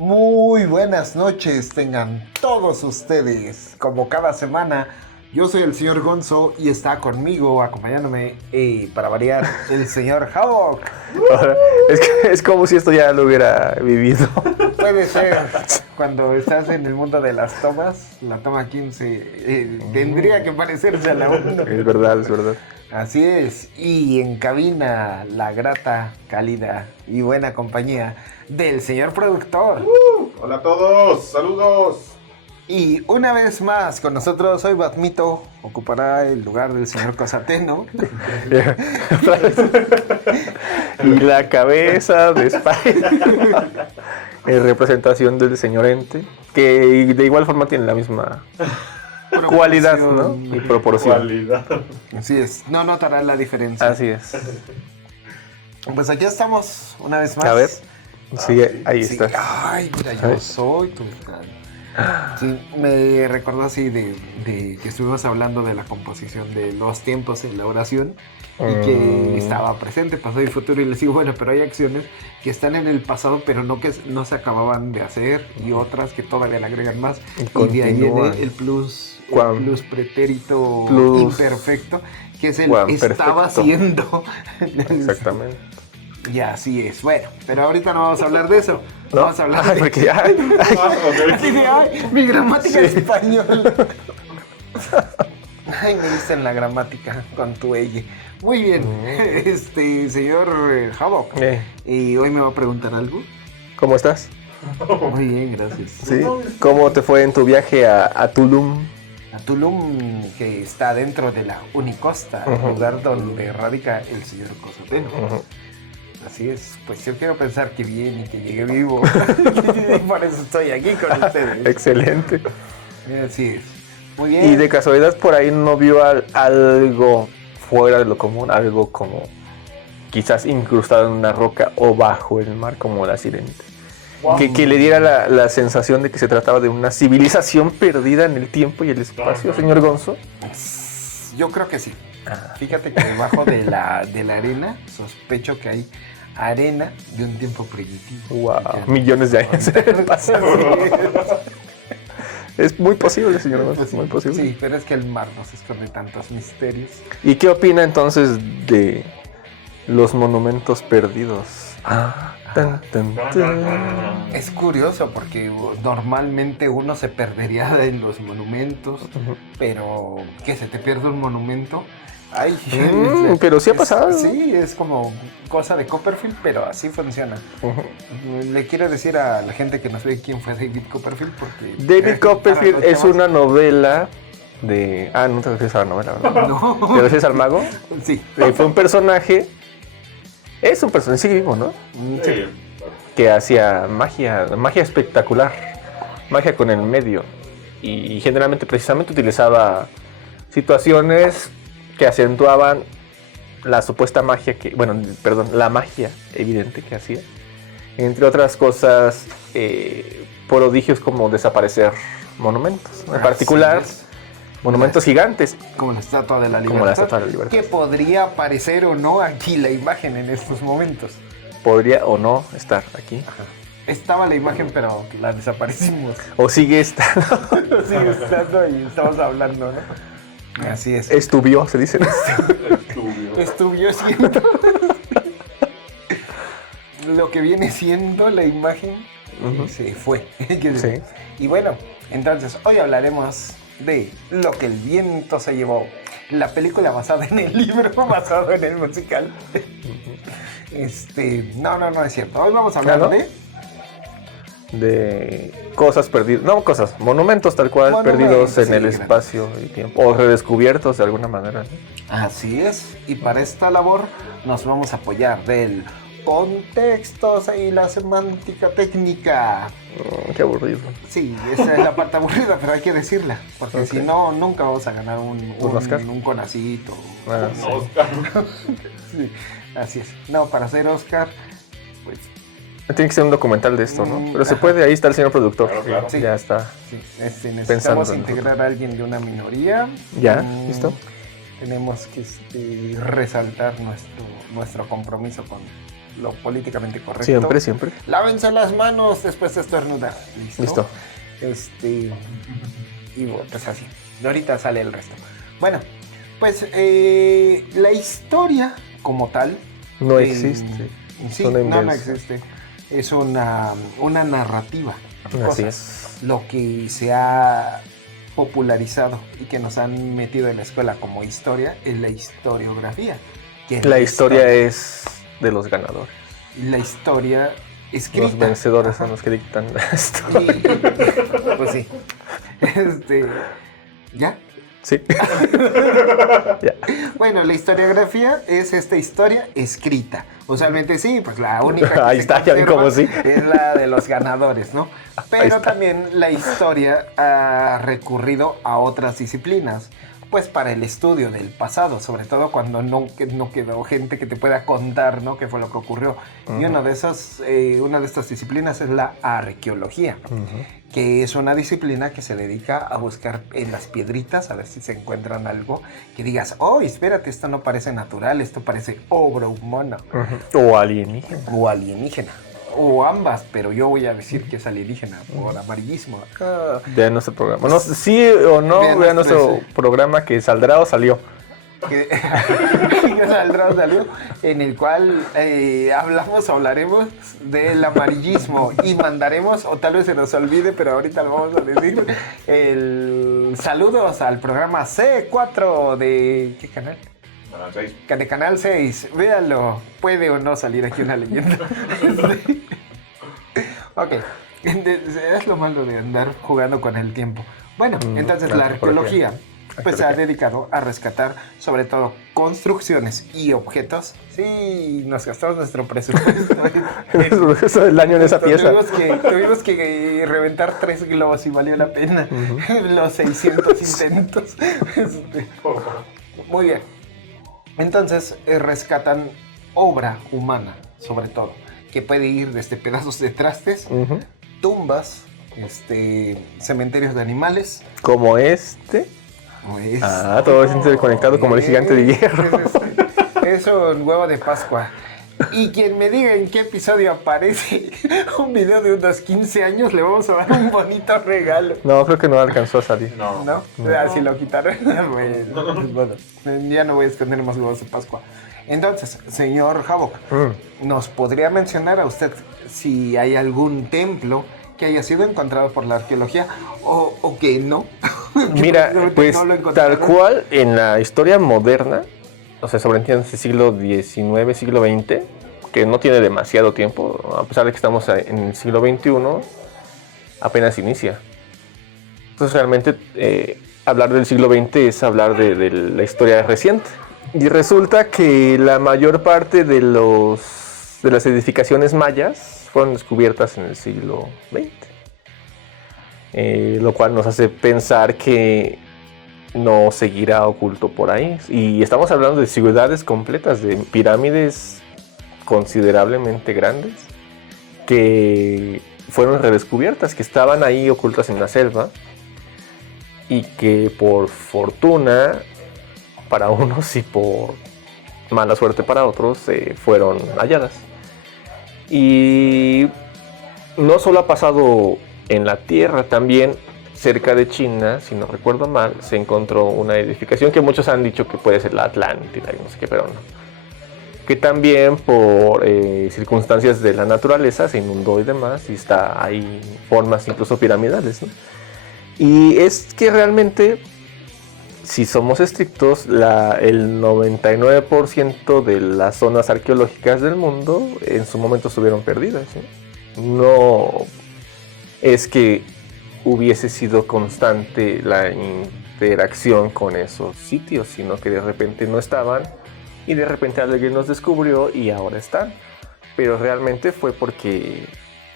Muy buenas noches tengan todos ustedes. Como cada semana, yo soy el señor Gonzo y está conmigo, acompañándome, para variar, el señor Havoc. Es como si esto ya lo hubiera vivido. Puede ser, cuando estás en el mundo de las tomas, la toma 15 tendría que parecerse a la 1. Es verdad, es verdad. Así es, y en cabina la grata, cálida y buena compañía del señor productor. Hola a todos, saludos. Y una vez más con nosotros hoy Batmito ocupará el lugar del señor Cosateno. Y la cabeza de Spider en representación del señor Ente, que de igual forma tiene la misma cualidad, ¿no? Y proporción. Cualidad. Así es, no notará la diferencia. Así es. Pues aquí estamos una vez más. A ver. Sí, ahí Sí. está. Ay, mira, yo soy tu fan. Sí, me recordó así de que estuvimos hablando de la composición de los tiempos en la oración y que estaba presente, pasado y futuro, y les digo, bueno, pero hay acciones que están en el pasado pero que no se acababan de hacer y otras que todavía le agregan más y de ahí viene el plus pretérito imperfecto, que es el estaba haciendo. Exactamente. Y así es. Bueno, pero ahorita no vamos a hablar de eso. ¿No? Vamos a hablar de... Porque, Así de, ay, mi gramática es español. Ay, me diste en la gramática con tu ella. Muy bien, señor Havoc. Y hoy me va a preguntar algo. ¿Cómo estás? Muy bien, gracias. ¿Sí? ¿Cómo te fue en tu viaje a Tulum? A Tulum, que está dentro de la Unicosta, el lugar donde radica el señor Cosateno. Así es, pues yo quiero pensar que bien y que llegue vivo. Y por eso estoy aquí con ustedes. Excelente. Así es. Muy bien. Y de casualidad por ahí no vio algo fuera de lo común, algo como quizás incrustado en una roca o bajo el mar, como la sirenita. Wow. Que le diera la sensación de que se trataba de una civilización perdida en el tiempo y el espacio, señor Gonzo. Yo creo que sí. Fíjate que debajo de la arena sospecho que hay arena de un tiempo primitivo. Wow, millones de años en el pasado. Es muy posible, señor Gonzo, Pues, muy posible. Sí, pero es que el mar nos esconde tantos misterios. ¿Y qué opina entonces de los monumentos perdidos? Tan, tan, tan. Es curioso porque normalmente uno se perdería en los monumentos, pero ¿qué? ¿Se te pierde un monumento? Ay, pero sí ha pasado. Sí, es como cosa de Copperfield, pero así funciona. Le quiero decir a la gente que nos ve quién fue David Copperfield, porque... David Copperfield es una novela de... no te refieres a la novela, ¿verdad? No. ¿Te refieres al mago? Sí. Fue un personaje... Es un personaje, sigue vivo, ¿no? Sí. Que hacía magia espectacular, magia con el medio. Y generalmente precisamente utilizaba situaciones que acentuaban la supuesta magia la magia evidente que hacía. Entre otras cosas, prodigios como desaparecer monumentos. En particular, monumentos gigantes. Como la Estatua de la Libertad. Como la Estatua de la Libertad. Que podría aparecer o no aquí la imagen en estos momentos. Podría o no estar aquí. Ajá. Estaba la imagen, pero la desaparecimos. O sigue estando. Sigue estando y estamos hablando, ¿no? Así es. Estuvió, se dice. Estuvo siendo lo que viene siendo la imagen. Se fue. Sí. Y bueno, entonces hoy hablaremos de Lo que el viento se llevó, la película basada en el libro, basado en el musical. No es cierto. Hoy vamos a hablar de cosas perdidas, monumentos tal cual, perdidos en el espacio y tiempo, o redescubiertos de alguna manera, ¿no? Así es, y para esta labor nos vamos a apoyar del contextos y la semántica técnica. Qué aburrido. Sí, esa es la parte aburrida, pero hay que decirla, porque si no, nunca vamos a ganar un Oscar? un Conacito. Sí. Oscar. Sí, así es. No, para ser Oscar, pues... Tiene que ser un documental de esto, ¿no? Pero se puede, ahí está el señor productor. Claro. Sí. Ya está. Sí, necesitamos Pensando integrar a alguien de una minoría. ¿Ya? ¿Listo? Tenemos que resaltar nuestro compromiso lo políticamente correcto. Siempre. Lávense las manos después de estornudar. Listo. Y bueno, pues así. Ahorita sale el resto. Bueno, pues la historia como tal... No existe. Sí, no existe. Es una narrativa. Así es. Lo que se ha popularizado y que nos han metido en la escuela como historia es la historiografía. La historia es de los ganadores. La historia escrita. Los vencedores son los que dictan la historia. Pues sí. ¿Ya? Sí. Ya. Bueno, la historiografía es esta historia escrita. Usualmente sí, pues la única que Ahí se está, ya ven cómo sí. es la de los ganadores, ¿no? Pero también la historia ha recurrido a otras disciplinas, pues para el estudio del pasado, sobre todo cuando no quedó gente que te pueda contar, ¿no? Qué fue lo que ocurrió. Y una de estas disciplinas es la arqueología, que es una disciplina que se dedica a buscar en las piedritas, a ver si se encuentran algo que digas, oh, espérate, esto no parece natural, esto parece obra humana. O alienígena. O alienígena. O ambas, pero yo voy a decir que es alienígena por amarillismo. Vean nuestro programa. No, sí o no, vean nuestro programa que saldrá o salió. Que saldrá o salió, en el cual hablaremos del amarillismo y mandaremos, o tal vez se nos olvide, pero ahorita lo vamos a decir, saludos al programa C4 de... ¿qué canal? Canal 6. De Canal 6, véanlo, puede o no salir aquí una leyenda. Ok, es lo malo de andar jugando con el tiempo. Bueno, entonces la arqueología pues se ha dedicado a rescatar sobre todo construcciones y objetos. Sí, nos gastamos nuestro presupuesto. Eso del año en esa pieza. Tuvimos que reventar 3 globos y valió la pena. Los 600 intentos. Muy bien. Entonces rescatan obra humana, sobre todo, que puede ir desde pedazos de trastes, tumbas, cementerios de animales. Como este. Todo es interconectado como el gigante de hierro. Es un huevo de Pascua. Y quien me diga en qué episodio aparece un video de unos 15 años, le vamos a dar un bonito regalo. No, creo que no alcanzó a salir. ¿No? Así lo quitaron. Bueno, ya no voy a extender más huevos de Pascua. Entonces, señor Havok, ¿nos podría mencionar a usted si hay algún templo que haya sido encontrado por la arqueología o que no? Mira, pues tal cual en la historia moderna, o sea, sobreentiéndose siglo XIX, siglo XX, que no tiene demasiado tiempo, a pesar de que estamos en el siglo XXI, apenas inicia. Entonces realmente hablar del siglo XX es hablar de la historia reciente. Y resulta que la mayor parte de las edificaciones mayas fueron descubiertas en el siglo XX. Lo cual nos hace pensar que no seguirá oculto por ahí. Y estamos hablando de ciudades completas, de pirámides considerablemente grandes que fueron redescubiertas, que estaban ahí ocultas en la selva y que por fortuna para unos y por mala suerte para otros fueron halladas. Y no solo ha pasado en la tierra, también cerca de China, si no recuerdo mal, se encontró una edificación que muchos han dicho que puede ser la Atlántida y no sé qué, pero no. Que también por circunstancias de la naturaleza se inundó y demás, y está ahí formas incluso piramidales, ¿no? Y es que realmente, si somos estrictos, el 99% de las zonas arqueológicas del mundo en su momento estuvieron perdidas, ¿sí? No es que hubiese sido constante la interacción con esos sitios, sino que de repente no estaban y de repente alguien los descubrió y ahora están. Pero realmente fue porque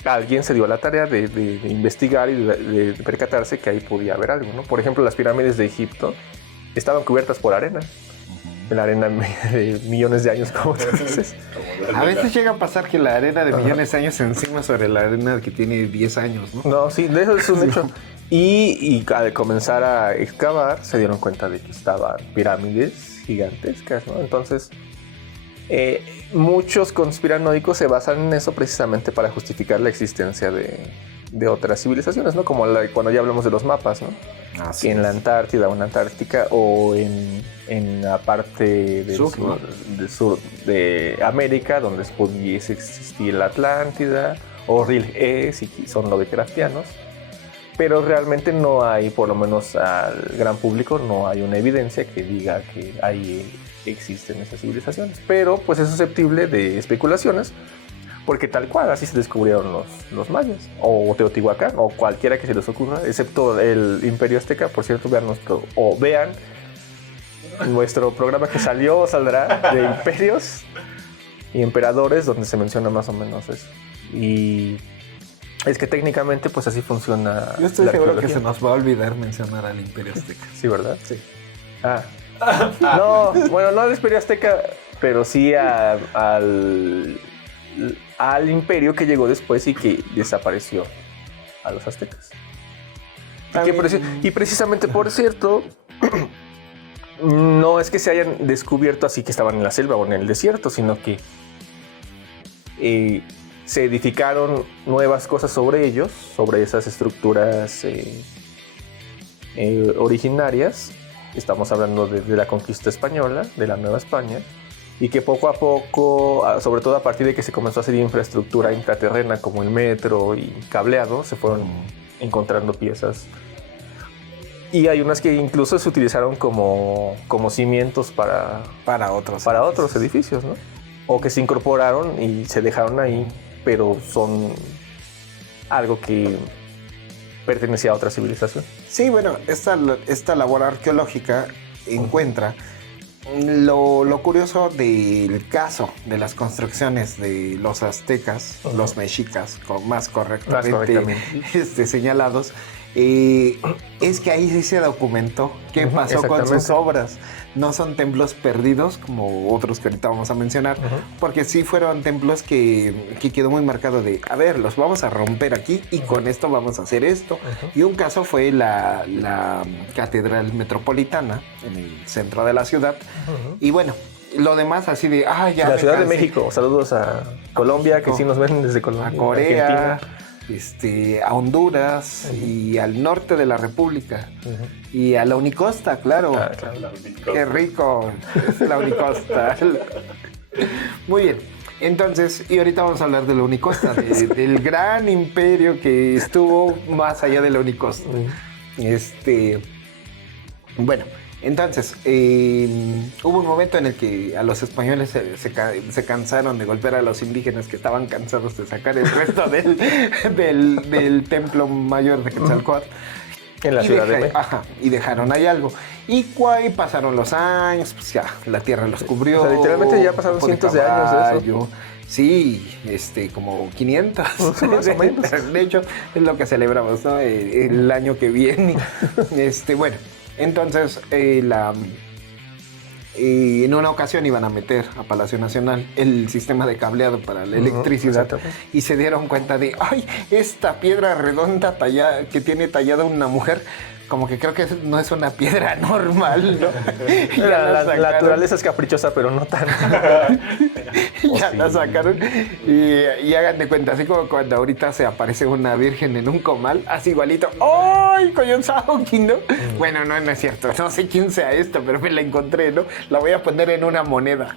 alguien se dio a la tarea de investigar y de percatarse que ahí podía haber algo, ¿no? Por ejemplo, las pirámides de Egipto estaban cubiertas por arena. La arena de millones de años, como tú dices. A veces llega a pasar que la arena de millones de años encima sobre la arena que tiene 10 años, ¿no? No, sí, de eso es un hecho. Y al comenzar a excavar, se dieron cuenta de que estaban pirámides gigantescas, ¿no? Entonces, Muchos conspiranoicos se basan en eso precisamente para justificar la existencia de otras civilizaciones, ¿no? Como cuando ya hablamos de los mapas, ¿no? Así En la Antártida o en Antártica o en la parte del sur de América, donde pudiese existir la Atlántida o Rilke, si son lovecraftianos. Pero realmente no hay, por lo menos al gran público, no hay una evidencia que diga que ahí existen esas civilizaciones. Pero pues es susceptible de especulaciones, porque tal cual así se descubrieron los mayas, o Teotihuacán, o cualquiera que se les ocurra, excepto el Imperio Azteca. Por cierto, vean nuestro programa que salió o saldrá de imperios y emperadores, donde se menciona más o menos eso. Y es que técnicamente pues así funciona. Yo estoy la seguro que arqueología. se nos va a olvidar mencionar al Imperio Azteca. Sí, ¿verdad? Sí. No, bueno, no al Imperio Azteca, pero sí al imperio que llegó después y que desapareció a los aztecas. Y precisamente, por cierto, no es que se hayan descubierto así que estaban en la selva o en el desierto, sino que se edificaron nuevas cosas sobre ellos, sobre esas estructuras originarias. Estamos hablando de la conquista española, de la Nueva España, y que poco a poco, sobre todo a partir de que se comenzó a hacer infraestructura intraterrena como el metro y cableado, se fueron encontrando piezas. Y hay unas que incluso se utilizaron como cimientos para otros edificios, ¿no? O que se incorporaron y se dejaron ahí, pero son algo que pertenecía a otra civilización. Sí, bueno, esta labor arqueológica encuentra lo curioso del caso de las construcciones de los aztecas, los mexicas, más correctamente señalados, es que ahí sí se documentó qué pasó con sus obras. No son templos perdidos como otros que ahorita vamos a mencionar, porque sí fueron templos que quedó muy marcado de, a ver, los vamos a romper aquí y con esto vamos a hacer esto. Y un caso fue la Catedral Metropolitana en el centro de la ciudad. Y bueno, lo demás así de, ya la Ciudad de México. Saludos a Colombia, que sí nos ven desde Colombia. A Corea, Argentina. A Honduras y al norte de la República y a la Unicosta, claro. Claro. Qué rico es la Unicosta. Muy bien. Entonces, y ahorita vamos a hablar de la Unicosta, del gran imperio que estuvo más allá de la Unicosta. Bueno, entonces, hubo un momento en el que a los españoles se cansaron de golpear a los indígenas, que estaban cansados de sacar el resto del templo mayor de Quetzalcóatl. En la Ciudad de México. Y dejaron ahí algo. Y pasaron los años, pues ya la tierra los cubrió. O sea, literalmente ya pasaron cientos de años de eso. Sí, como 500. Más o menos. De hecho, es lo que celebramos, ¿no? El año que viene. Bueno. Entonces, en una ocasión iban a meter a Palacio Nacional el sistema de cableado para la electricidad y se dieron cuenta de, esta piedra redonda que tiene tallada una mujer, como que creo que no es una piedra normal, ¿no? La naturaleza es caprichosa, pero no tan. La sacaron y hagan de cuenta, así como cuando ahorita se aparece una virgen en un comal, así igualito. ¡Ay, Coyonzauqui!, ¿no? Bueno, no es cierto, no sé quién sea esto, pero me la encontré, ¿no? La voy a poner en una moneda.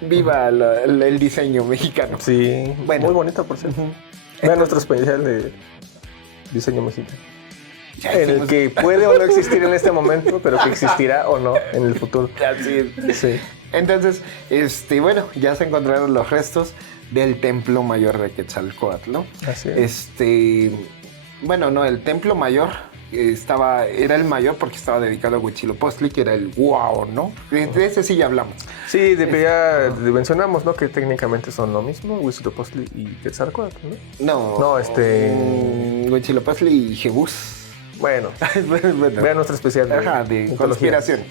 ¡Viva el diseño mexicano! Sí, bueno, muy bonito, por cierto. Vean nuestro especial de diseño mexicano. En el que puede o no existir en este momento, pero que existirá o no en el futuro. Así es. Sí. Entonces, bueno, ya se encontraron los restos del Templo Mayor de Quetzalcóatl, ¿no? Así es. Bueno, no, el Templo Mayor era el mayor porque estaba dedicado a Huitzilopochtli, que era el wow, ¿no? De ese sí ya hablamos. Sí, ya mencionamos, ¿no? Que técnicamente son lo mismo, Huitzilopochtli y Quetzalcóatl, ¿no? Huitzilopochtli y Jebús. Bueno, vean nuestro especial de conspiración.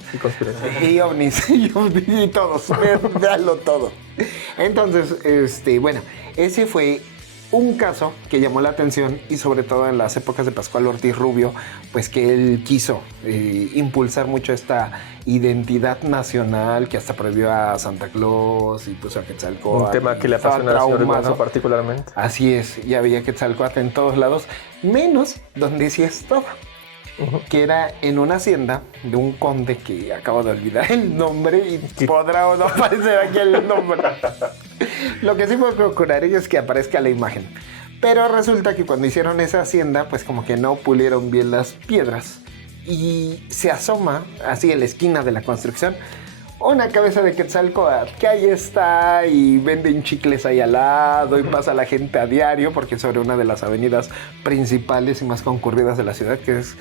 Y ovnis y todos, véanlo todo. Entonces, ese fue un caso que llamó la atención y sobre todo en las épocas de Pascual Ortiz Rubio, pues que él quiso impulsar mucho esta identidad nacional que hasta prohibió a Santa Claus y puso a Quetzalcóatl. Un tema que le apasiona al señor Manso particularmente. Así es, y había Quetzalcóatl en todos lados, menos donde sí estaba. Que era en una hacienda de un conde que acabo de olvidar el nombre y podrá o no aparecer aquí el nombre. Lo que sí me procuraría es que aparezca la imagen. Pero resulta que cuando hicieron esa hacienda, pues como que no pulieron bien las piedras. Y se asoma, así en la esquina de la construcción, una cabeza de Quetzalcóatl, que ahí está y venden chicles ahí al lado y pasa la gente a diario porque es sobre una de las avenidas principales y más concurridas de la ciudad, que es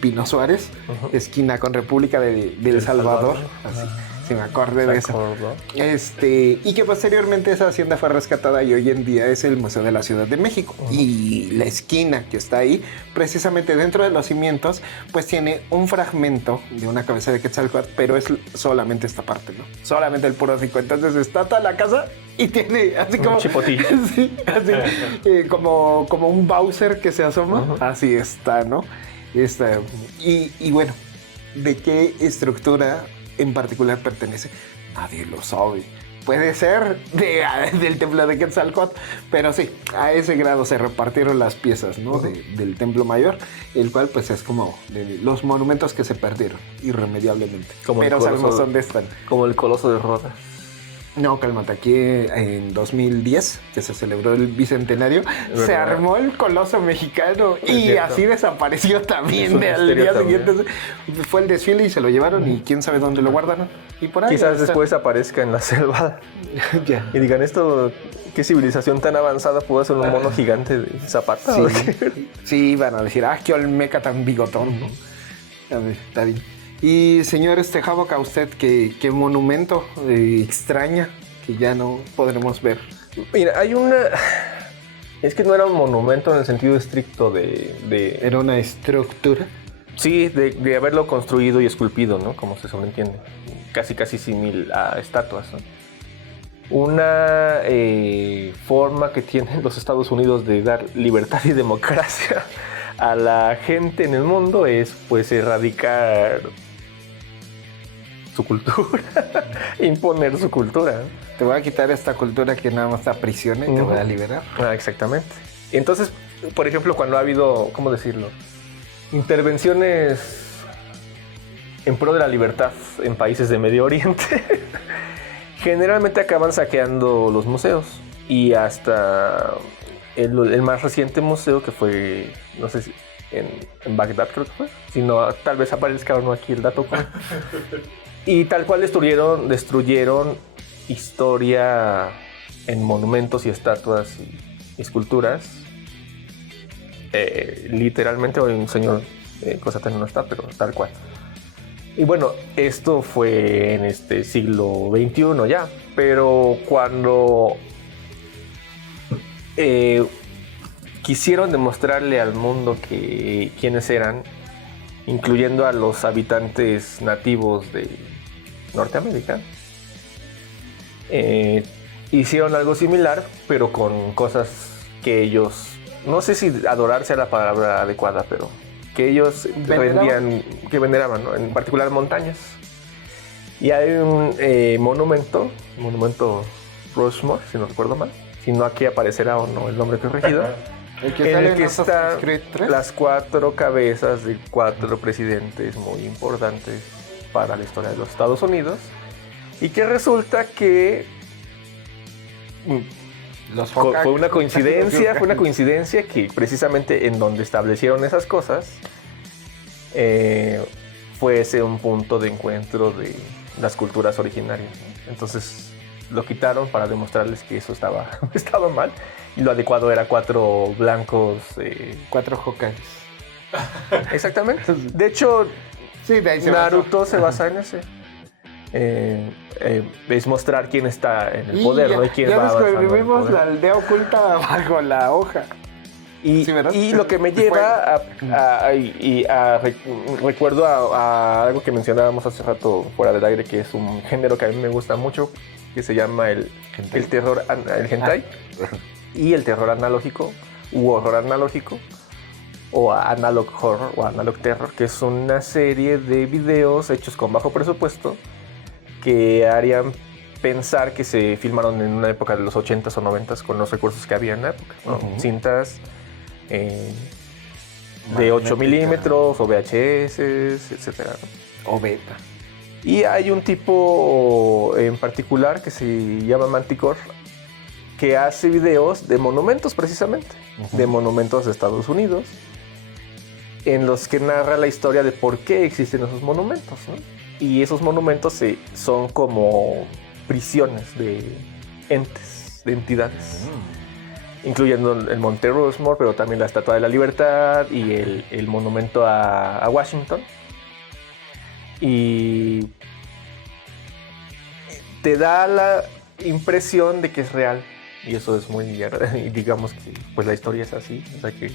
Pino Suárez, esquina con República de El Salvador. Así. Si me acordé de eso. Y que posteriormente esa hacienda fue rescatada y hoy en día es el Museo de la Ciudad de México. Y la esquina que está ahí, precisamente dentro de los cimientos, pues tiene un fragmento de una cabeza de Quetzalcóatl, pero es solamente esta parte, ¿no? Solamente el puro hocico. Entonces está toda la casa y tiene así como... Un chipotillo. Sí, así, como un Bowser que se asoma. Así está, ¿no? Y bueno, ¿de qué estructura en particular pertenece? Nadie lo sabe. Puede ser del templo de Quetzalcóatl, pero sí, a ese grado se repartieron las piezas, ¿no? Del templo mayor, el cual pues es como de los monumentos que se perdieron irremediablemente. Pero sabemos dónde están. Como el Coloso de Rodas. No, cálmate, aquí en 2010, que se celebró el bicentenario, se armó el Coloso Mexicano y así desapareció también. Al día siguiente fue el desfile y se lo llevaron y quién sabe dónde lo guardaron. Y por ahí quizás después aparezca en la selva y digan, ¿qué civilización tan avanzada pudo hacer un mono gigante de Zapata? Sí, van a decir, qué olmeca tan bigotón, ¿no? A ver, está bien. Y señor Havoc, a usted, ¿qué monumento extraña que ya no podremos ver? Mira, hay una... Es que no era un monumento en el sentido estricto de... ¿Era una estructura? Sí, de haberlo construido y esculpido, ¿no? Como se sobreentiende. Casi símil a estatuas, ¿no? Una forma que tienen los Estados Unidos de dar libertad y democracia a la gente en el mundo es, pues, erradicar su cultura, imponer su cultura. Te voy a quitar esta cultura que nada más te aprisiona y te voy a liberar. Exactamente. Entonces, por ejemplo, cuando ha habido, ¿cómo decirlo? Intervenciones en pro de la libertad en países de Medio Oriente, generalmente acaban saqueando los museos. Y hasta el más reciente museo, que fue, no sé si en Bagdad creo que fue, si no, tal vez aparezca o no aquí el dato. Y tal cual destruyeron historia en monumentos y estatuas y esculturas. Literalmente, hoy un señor Cosatán no está, pero tal cual. Y bueno, esto fue en este siglo XXI ya, pero cuando quisieron demostrarle al mundo quiénes eran, incluyendo a los habitantes nativos de Norteamérica, hicieron algo similar, pero con cosas que ellos, no sé si adorar sea la palabra adecuada, pero que ellos veneraban, ¿no? En particular montañas. Y hay un monumento Rushmore, si no recuerdo mal, si no aquí aparecerá o no el nombre corregido, en el que están las 4 cabezas de 4 presidentes muy importantes para la historia de los Estados Unidos, y que resulta que fue una coincidencia que precisamente en donde establecieron esas cosas fuese un punto de encuentro de las culturas originarias. Entonces lo quitaron para demostrarles que eso estaba mal, y lo adecuado era 4 blancos, 4 Hokages. Exactamente. De hecho, sí, de ahí Naruto se basa en ese. Es mostrar quién está en el poder, ¿no? Y quién va avanzando. Ya descubrimos la aldea oculta bajo la hoja. Y lo que me lleva recuerdo a algo que mencionábamos hace rato fuera del aire, que es un género que a mí me gusta mucho, que se llama el terror, el hentai. y el terror analógico u horror analógico, o analog horror o analog terror, que es una serie de videos hechos con bajo presupuesto que harían pensar que se filmaron en una época de los 80s o 90s con los recursos que había en la época, ¿no? Cintas de 8 milímetros o VHS, etcétera, ¿no? O beta. Y hay un tipo en particular que se llama Manticore, que hace videos de monumentos precisamente, de monumentos de Estados Unidos, en los que narra la historia de por qué existen esos monumentos, ¿no? Y esos monumentos son como prisiones de entes, de entidades, incluyendo el Monte Rushmore, pero también la Estatua de la Libertad y el monumento a Washington. Y te da la impresión de que es real, y eso es muy, digamos que pues la historia es así, o sea que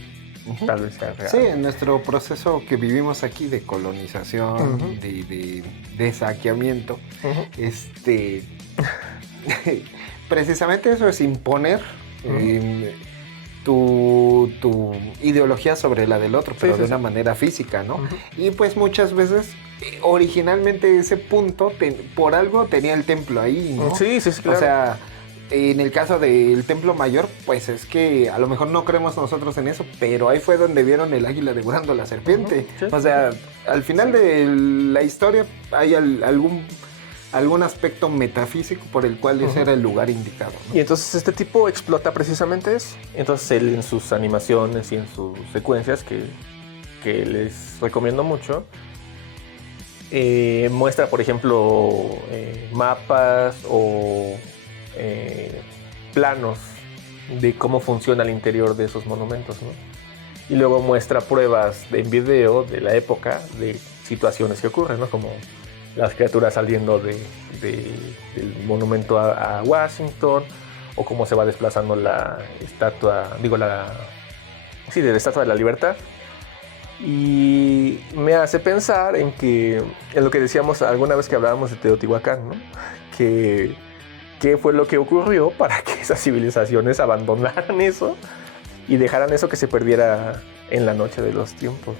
tal vez sea real. Sí, en nuestro proceso que vivimos aquí de colonización, de saqueamiento, precisamente eso es imponer tu ideología sobre la del otro, pero de una manera física, ¿no? Y pues muchas veces, originalmente ese punto, por algo tenía el templo ahí, ¿no? Sí, claro. O sea, en el caso del Templo Mayor, pues es que a lo mejor no creemos nosotros en eso, pero ahí fue donde vieron el águila devorando a la serpiente. Sí. O sea, al final de la historia hay algún aspecto metafísico por el cual ese era el lugar indicado, ¿no? Y entonces este tipo explota precisamente eso. Entonces él en sus animaciones y en sus secuencias, que les recomiendo mucho, muestra, por ejemplo, mapas o planos de cómo funciona el interior de esos monumentos, ¿no? Y luego muestra pruebas en video de la época de situaciones que ocurren, ¿no? Como las criaturas saliendo del monumento a Washington, o cómo se va desplazando la estatua, de la Estatua de la Libertad. Y me hace pensar en lo que decíamos alguna vez que hablábamos de Teotihuacán, ¿no? ¿Qué fue lo que ocurrió para que esas civilizaciones abandonaran eso y dejaran eso que se perdiera en la noche de los tiempos?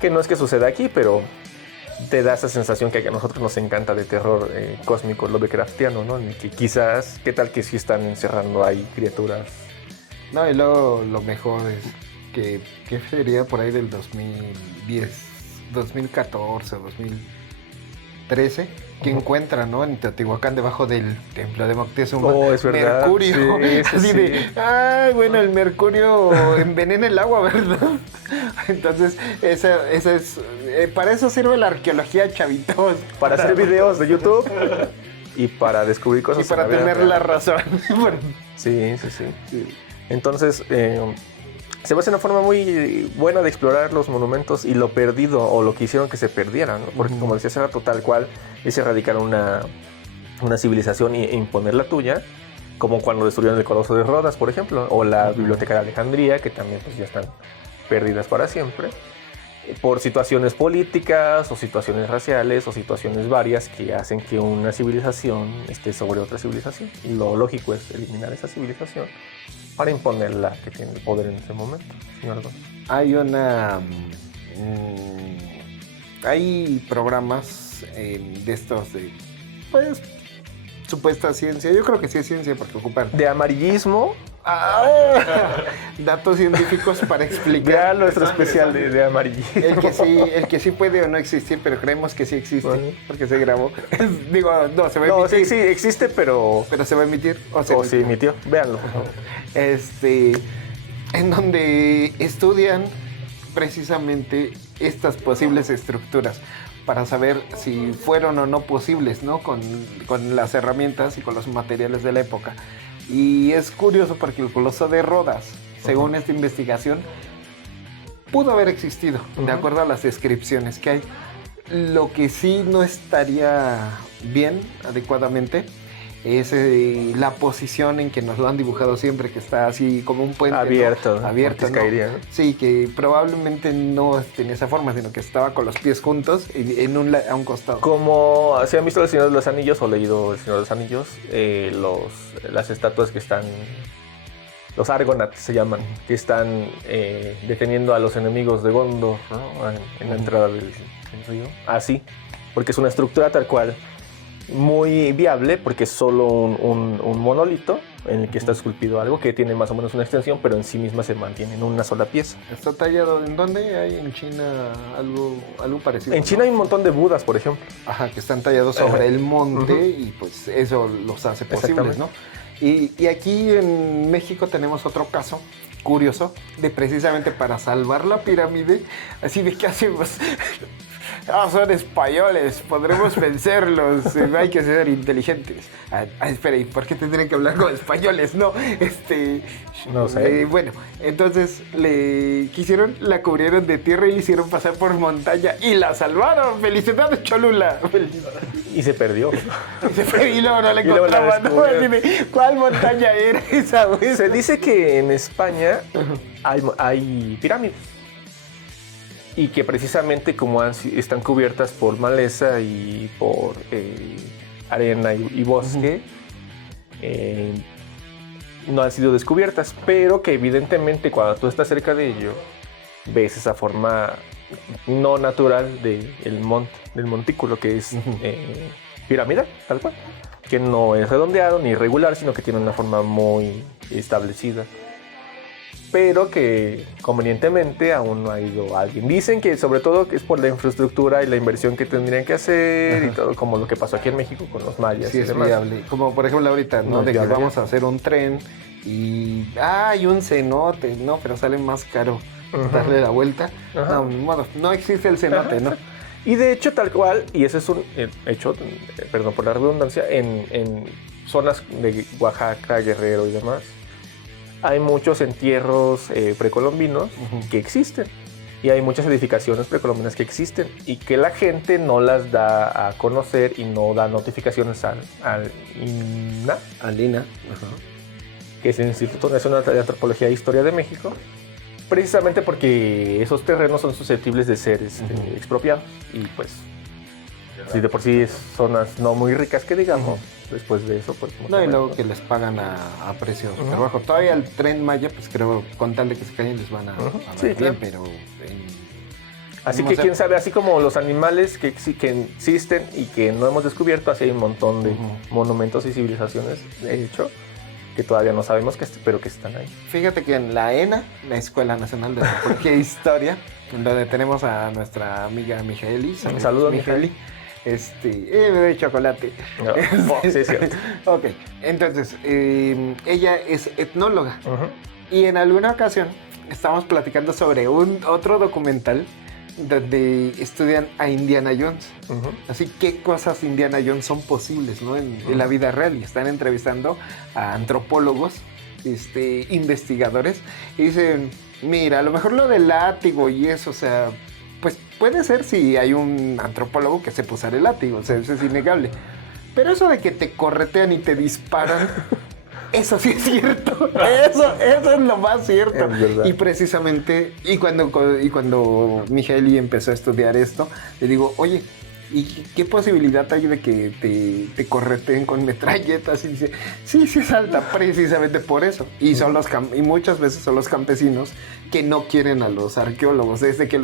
Que no es que suceda aquí, pero te da esa sensación que a nosotros nos encanta de terror cósmico, Lovecraftiano, ¿no? Que quizás, ¿qué tal que sí están encerrando ahí criaturas? No, y luego lo mejor es que sería por ahí del 2010, 2014 o 2013, que encuentran, ¿no? En Teotihuacán, debajo del templo de Moctezuma, es verdad. mercurio. Sí, así de, ay, bueno, el mercurio envenena el agua, ¿verdad? Entonces, esa es, para eso sirve la arqueología, chavitos. Para hacer videos de YouTube y para descubrir cosas. Y para tener la razón. Sí. Entonces, se me hace una forma muy buena de explorar los monumentos y lo perdido o lo que hicieron que se perdieran, ¿no? Porque como decía hace rato, tal cual es erradicar una civilización e imponer la tuya, como cuando destruyeron el Coloso de Rodas, por ejemplo, o la Biblioteca de Alejandría, que también pues ya están perdidas para siempre, por situaciones políticas o situaciones raciales o situaciones varias que hacen que una civilización esté sobre otra civilización. Y lo lógico es eliminar esa civilización para imponerla que tiene el poder en ese momento. Hay hay programas de estos de, pues, supuesta ciencia. Yo creo que sí es ciencia porque ocupan de amarillismo. Datos científicos para explicar. Ya nuestro especial de amarillismo. El que sí puede o no existir, pero creemos que sí existe, bueno, porque se grabó. Digo, no, se va a emitir. No, sí existe, pero se va a emitir. O se emitió. Véanlo, por favor. En donde estudian precisamente estas posibles estructuras para saber si fueron o no posibles, ¿no? Con las herramientas y con los materiales de la época. Y es curioso porque el Coloso de Rodas, según esta investigación, pudo haber existido, de acuerdo a las descripciones que hay. Lo que sí no estaría bien, adecuadamente, es la posición en que nos lo han dibujado siempre, que está así como un puente abierto, ¿no? Abierto, ¿no? Caería, ¿no? Sí, que probablemente no tenía esa forma, sino que estaba con los pies juntos a un costado. Como si han visto El Señor de los Anillos o leído El Señor de los Anillos, las estatuas que están los Argonauts se llaman, que están deteniendo a los enemigos de Gondor, ¿no? en la entrada del río. Así, porque es una estructura tal cual muy viable, porque es solo un monolito en el que está esculpido algo que tiene más o menos una extensión, pero en sí misma se mantiene en una sola pieza. ¿Está tallado en dónde? ¿Hay en China algo parecido? En China hay un montón de budas, por ejemplo. Ajá, que están tallados sobre el monte y pues eso los hace posibles, ¿no? Y aquí en México tenemos otro caso curioso de precisamente para salvar la pirámide, así de qué hacemos. Son españoles, podremos vencerlos, hay que ser inteligentes. Espera, ¿y por qué tendrían que hablar con españoles? No, no sé. Bueno, entonces la cubrieron de tierra y le hicieron pasar por montaña y la salvaron. ¡Felicidades, Cholula! Y se perdió. Y luego no la encontraban, ¿no? ¿Cuál montaña era esa, güey? Se dice que en España hay pirámides. Y que precisamente como están cubiertas por maleza y por arena y bosque, no han sido descubiertas, pero que evidentemente cuando tú estás cerca de ello, ves esa forma no natural del montículo, que es piramidal, tal cual, que no es redondeado ni irregular, sino que tiene una forma muy establecida, pero que convenientemente aún no ha ido alguien. Dicen que sobre todo que es por la infraestructura y la inversión que tendrían que hacer. Ajá. Y todo, como lo que pasó aquí en México con los mayas. Sí, y es demás. Viable. Como por ejemplo ahorita, ¿no? De que vamos a hacer un tren y hay un cenote, ¿no? Pero sale más caro darle la vuelta. Ajá. No existe el cenote, ajá, ¿no? Y de hecho, tal cual, y ese es un hecho, perdón por la redundancia, en zonas de Oaxaca, Guerrero y demás, hay muchos entierros precolombinos que existen. Y hay muchas edificaciones precolombinas que existen y que la gente no las da a conocer y no da notificaciones al INA. Al INA. Uh-huh. Que es el Instituto Nacional de Antropología e Historia de México, precisamente porque esos terrenos son susceptibles de ser expropiados. Y pues, si de por sí es zonas no muy ricas que digamos, después de eso, pues... No, y luego que les pagan a precios súper bajos. Todavía el Tren Maya, pues creo, con tal de que se callen, les van a dar sí, bien, claro. pero... Así que quién sabe, así como los animales que existen y que no hemos descubierto, así hay un montón de monumentos y civilizaciones, de hecho, que todavía no sabemos, pero que están ahí. Fíjate que en la ENA, la Escuela Nacional de Antropología e Historia, donde tenemos a nuestra amiga Mijaeli. Un saludo, Mijaeli. Me doy chocolate. No, sí, es cierto. Ok, entonces, ella es etnóloga. Y en alguna ocasión estábamos platicando sobre otro documental donde estudian a Indiana Jones. Así, ¿qué cosas Indiana Jones son posibles, ¿no? en la vida real? Y están entrevistando a antropólogos, investigadores, y dicen, mira, a lo mejor lo del látigo y eso, o sea, pues puede ser si hay un antropólogo que sepa usar el látigo, o sea, eso es innegable. Pero eso de que te corretean y te disparan, eso sí es cierto. Eso es lo más cierto. Y precisamente, y cuando Mijaeli empezó a estudiar esto, le digo, oye, ¿y qué posibilidad hay de que te correteen con metralletas? Y dice, sí es alta, precisamente por eso. Y y muchas veces son los campesinos que no quieren a los arqueólogos. Desde que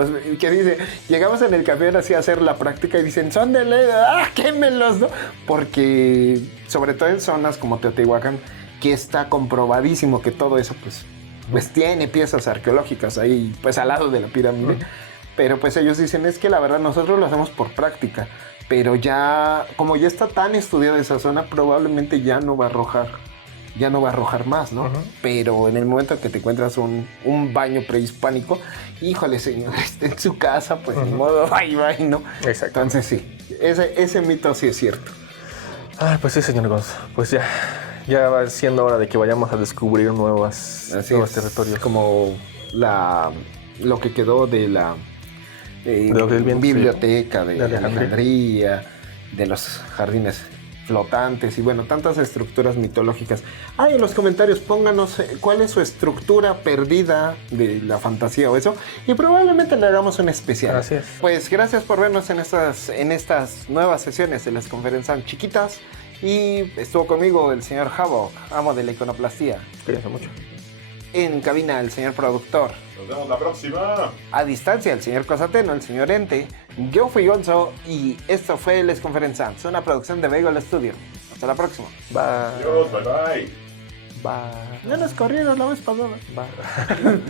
dice, llegamos en el camión así a hacer la práctica y dicen, son de ley, quémelos, ¿no? Porque, sobre todo en zonas como Teotihuacán, que está comprobadísimo que todo eso, pues tiene piezas arqueológicas ahí, pues al lado de la pirámide. Pero pues ellos dicen, es que la verdad nosotros lo hacemos por práctica, pero ya, como ya está tan estudiada esa zona, probablemente ya no va a arrojar más, ¿no? Pero en el momento que te encuentras un baño prehispánico, híjole, señor, está en su casa, pues ni modo, bye, ¿no? Exacto. Entonces sí, ese mito sí es cierto. Ay, pues sí, señor Gonzo, pues ya va siendo hora de que vayamos a descubrir nuevos territorios. Como lo que quedó de la biblioteca de Alejandría, de los jardines flotantes y bueno, tantas estructuras mitológicas. En los comentarios pónganos cuál es su estructura perdida de la fantasía o eso, y probablemente le hagamos un especial. Gracias. Pues gracias por vernos en estas nuevas sesiones de las conferencias chiquitas, y estuvo conmigo el señor Havoc, amo de la iconoplastía. Cuídense mucho. En cabina, el señor productor. Nos vemos la próxima. A distancia, el señor Cosateno, el señor Ente. Yo fui Gonzo y esto fue Les Conferenzants, una producción de Bagel Studio. Hasta la próxima. Bye. Adiós, bye bye. Bye. No nos corrieron la vez pasada. Bye.